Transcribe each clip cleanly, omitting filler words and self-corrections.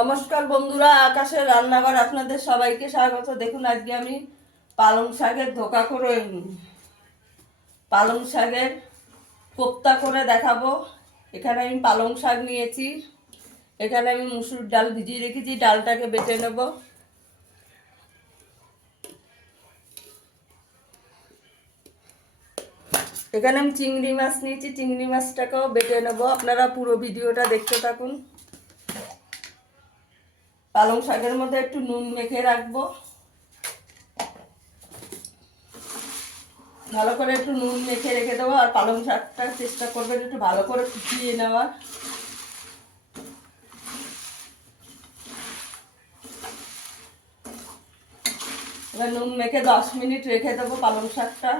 নমস্কার বন্ধুরা, আকাশের রান্নাঘর আপনাদের সবাইকে স্বাগত। দেখুন আজকে আমি পালং শাকের ধোকা করে পালং শাকের কোপ্তা করে দেখাবো। এখানে আমি পালং শাক নিয়েছি, এখানে আমি মুসুর ডাল ভিজিয়ে রেখেছি, ডালটাকে বেটে নেব। এখানে আমি চিংড়ি মাছ নিয়েছি, চিংড়ি মাছটাকেও বেটে নেব। আপনারা পুরো ভিডিওটা দেখতে থাকুন। পালং শাকের মধ্যে একটু নুন মেখে রাখবো, ভালো করে একটু নুন মেখে রেখে দেবো। আর পালং শাকটা চেষ্টা করবেন একটু ভালো করে ফুটিয়ে নেওয়ার। এবার নুন মেখে 10 মিনিট রেখে দেবো পালং শাকটা।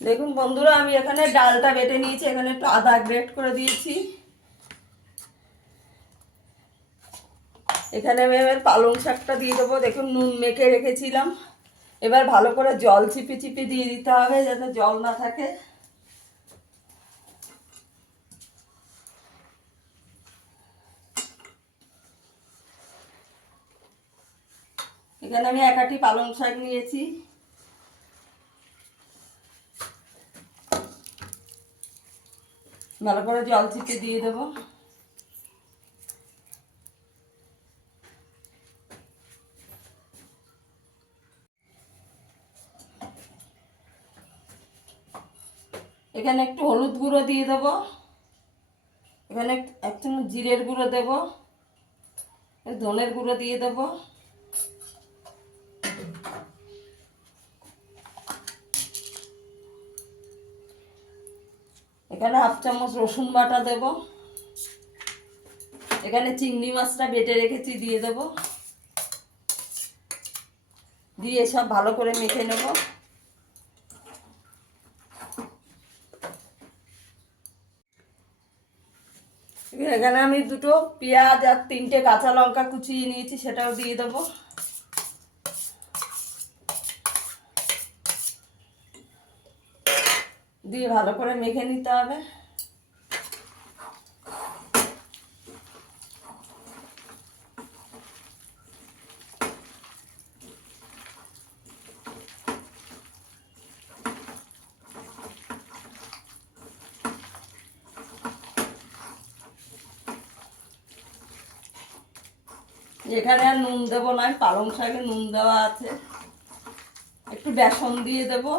দেখুন বন্ধুরা, আমি এখানে ডালটা বেটে নিয়েছি, এখানে একটু আদা গ্রেট করে দিয়েছি। এখানে আমি এবার পালং শাকটা দিয়ে দেবো। দেখুন নুন মেখে রেখেছিলাম, এবার ভালো করে জল চিপে চিপে দিয়ে দিতে হবে যাতে জল না থাকে। এখানে আমি 1 আঁটি পালং শাক নিয়েছি, ভালো করে জল চিপে দিয়ে দেবো। এখানে একটু হলুদ গুঁড়ো দিয়ে দেবো, এখানে এক চামচ জিরের গুঁড়ো দেবো, ধনের গুঁড়ো দিয়ে দেবো, এখানে 1/2 চামচ রসুন বাটা দেব, এখানে চিংড়ি মাছটা বেটে রেখেছি দিয়ে দেব, দিয়ে সব ভালো করে মেখে নেব। এখানে আমি 2টো পেঁয়াজ আর 3টে কাঁচা লঙ্কা কুচিয়ে নিয়েছি, সেটাও দিয়ে দেবো। দিয়ে ভালো করে মেখে নিতে হবে। এখানে আর নুন দেবো না, পালং শাকে নুন দেওয়া আছে। একটু বেসন দিয়ে দেবো,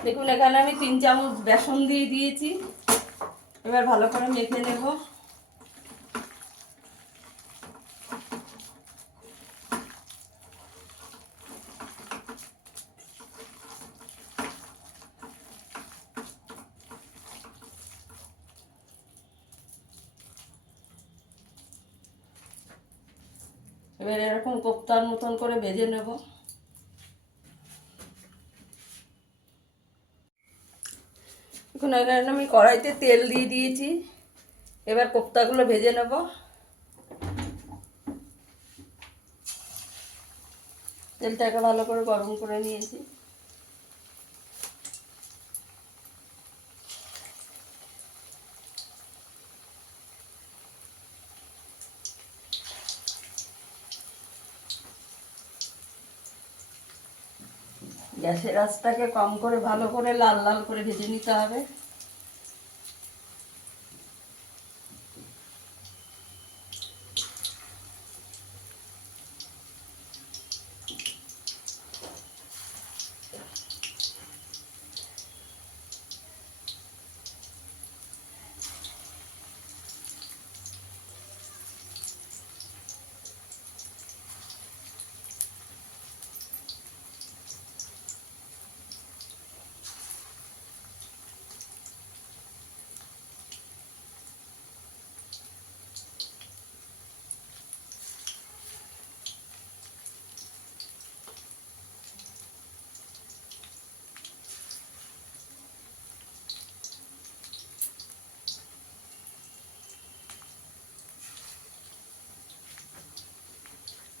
দেখুন এখানে আমি 3 চামচ বেসন দিয়ে দিয়েছি। এবার ভালো করে মেখে নেব। এবার এরকম কোপ্তার মতন করে ভেজে নেব। এখন এখানে আমি কড়াইতে তেল দিয়ে দিয়েছি, এবার কোপ্তাগুলো ভেজে নেব। তেলটাকে ভালো করে গরম করে নিয়েছি। গ্যাসের আঁচটাকে কম করে ভালো করে লাল লাল করে ভেজে নিতে হবে।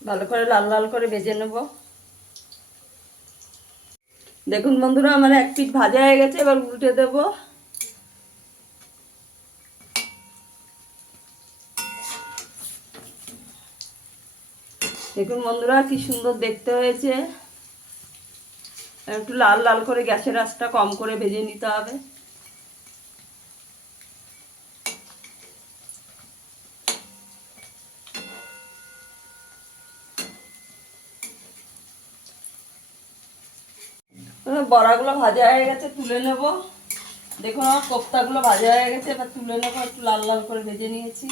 ভালো করে লাল লাল করে ভেজে নেব। দেখুন বন্ধুরা, আমার এক পিঠ ভাজা হয়ে গেছে, এবার উল্টে দেব। দেখুন বন্ধুরা, কি সুন্দর দেখতে হয়েছে। একটু লাল লাল করে গ্যাসের আঁচটা কম করে ভেজে নিতে হবে। বড়াগুলো ভাজা হয়ে গেছে, তুলে নেব। দেখুন আমার কোপ্তাগুলো ভাজা হয়ে গেছে, এবার তুলে নেবো। একটু লাল লাল করে ভেজে নিয়েছি।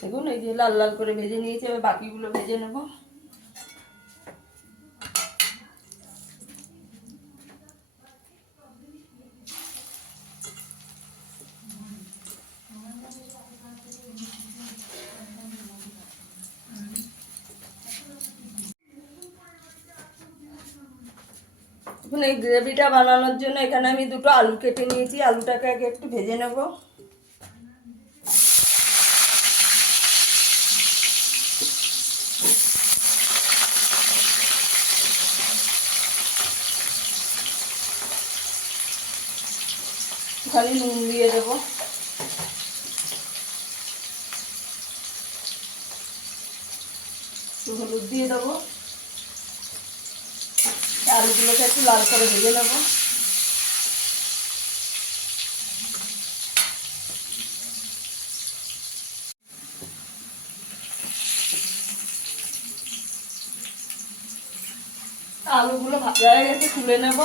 দেখুন এই যে লাল লাল করে ভেজে নিয়েছি, এবার বাকিগুলো ভেজে নেব। এখন এই গ্রেভিটা বানানোর জন্য এখানে আমি দুটো আলু কেটে নিয়েছি। আলুটাকে আগে একটু ভেজে নেব। খালি নুন দিয়ে দেবো। একটু হলুদ দিয়ে দেবো। আলুগুলোকে একটু লাল করে ভেজে নেবো। আলুগুলো ভাজা হয়ে গেছে, তুলে নেব।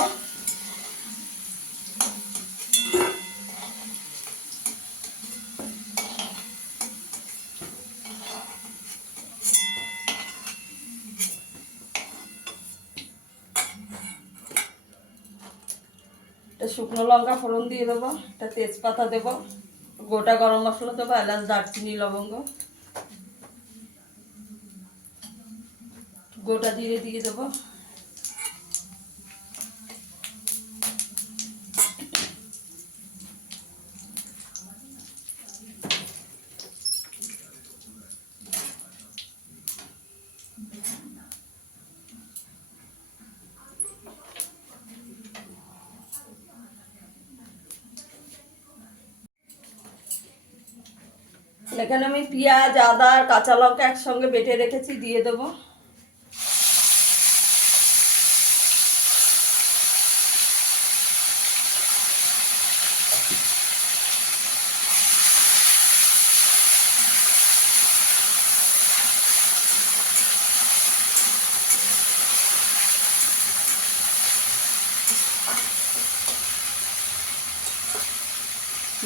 শুকনো লঙ্কা ফোড়ন দিয়ে দেবো, একটা তেজপাতা দেবো, গোটা গরম মশলা দেবো, এলাচ, দারচিনি, লবঙ্গ, গোটা জিরে দিয়ে দেবো। এখানে আমি পেঁয়াজ, আদা আর কাঁচা লঙ্কা একসঙ্গে বেটে রেখেছি, দিয়ে দেবো।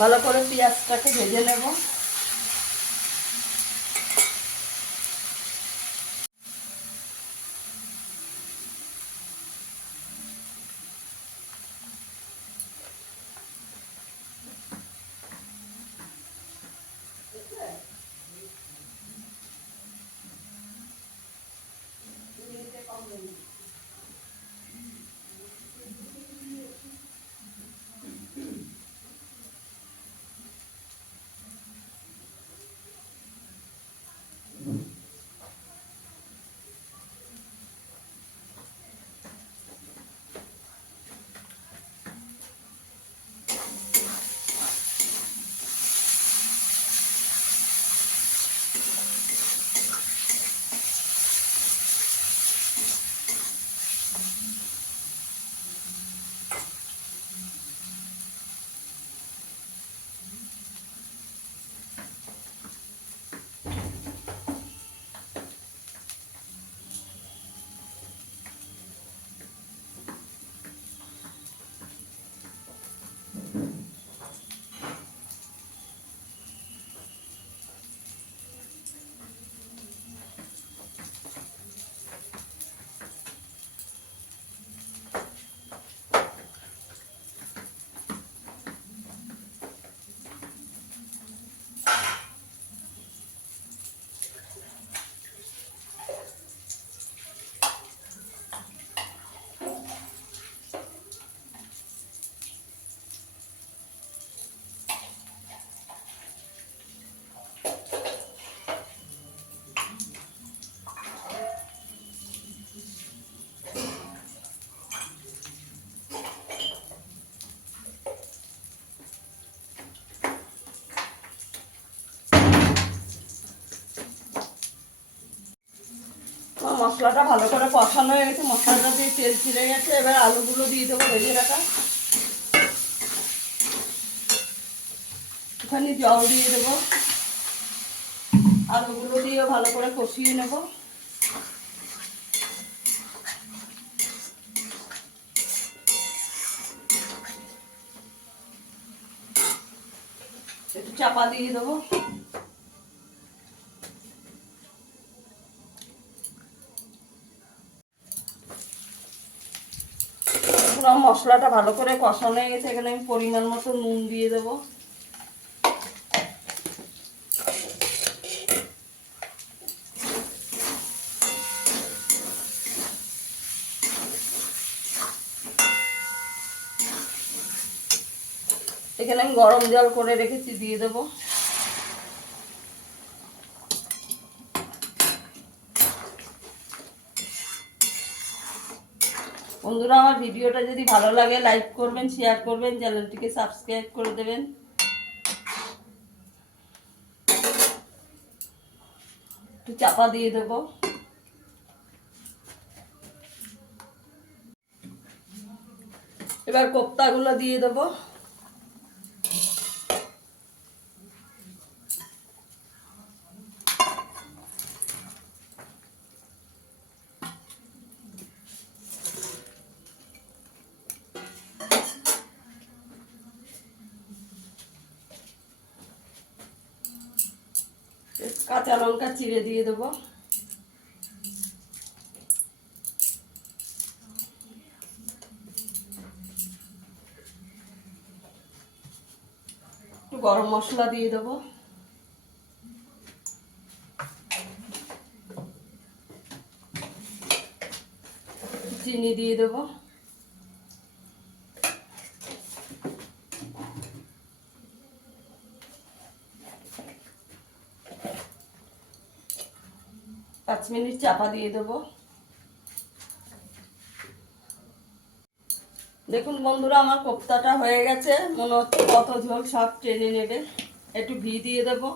ভালো করে পেঁয়াজটাকে ভেজে নেব। মশলাটা ভালো করে কষানো হয়ে গেছে, মশলাটা দিয়ে তেল ছিঁড়ে গেছে। এবার আলুগুলো দিয়ে দেবো ভেজে রাখা। এখানে জল দিয়ে দেবো, আলুগুলো দিয়ে ভালো করে কষিয়ে নেব। একটু চাপা দিয়ে দেবো। পুরো মশলাটা ভালো করে কষানো হয়ে গেছে। এখানে আমি পরিমাণ মতো নুন দিয়ে দেবো। এখানে আমি গরম জল করে রেখেছি, দিয়ে দেবো। বন্ধুরা, আমার ভিডিওটা যদি ভালো লাগে লাইক করবেন, শেয়ার করবেন, চ্যানেলটিকে সাবস্ক্রাইব করে দেবেন। একটু চাপা দিয়ে দেবো। এবার কোপ্তাগুলো দিয়ে দেবো। কাঁচা লঙ্কা চিড়ে দিয়ে দেবো। একটু গরম মশলা দিয়ে দেবো। চিনি দিয়ে দেবো। পাঁচ মিনিট চাপা দিয়ে দেবো। দেখুন বন্ধুরা, আমার কোপ্তাটা হয়ে গেছে। মনে হচ্ছে কত ঝোল সব টেনে নেবে। একটু ঘি দিয়ে দেবো।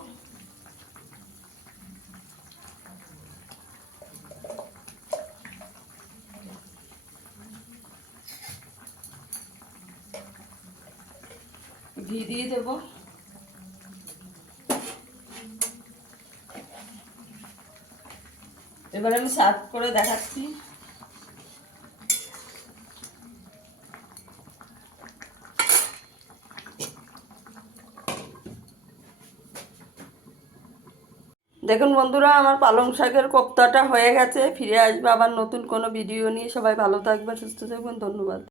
ঘি দিয়ে দেবো। এবার আমি সার্ভ করে দেখাচ্ছি। দেখুন বন্ধুরা, আমার পালং শাকের কোপ্তাটা হয়ে গেছে। ফিরে আসবে আবার নতুন কোনো ভিডিও নিয়ে। সবাই ভালো থাকবেন, সুস্থ থাকবেন। ধন্যবাদ।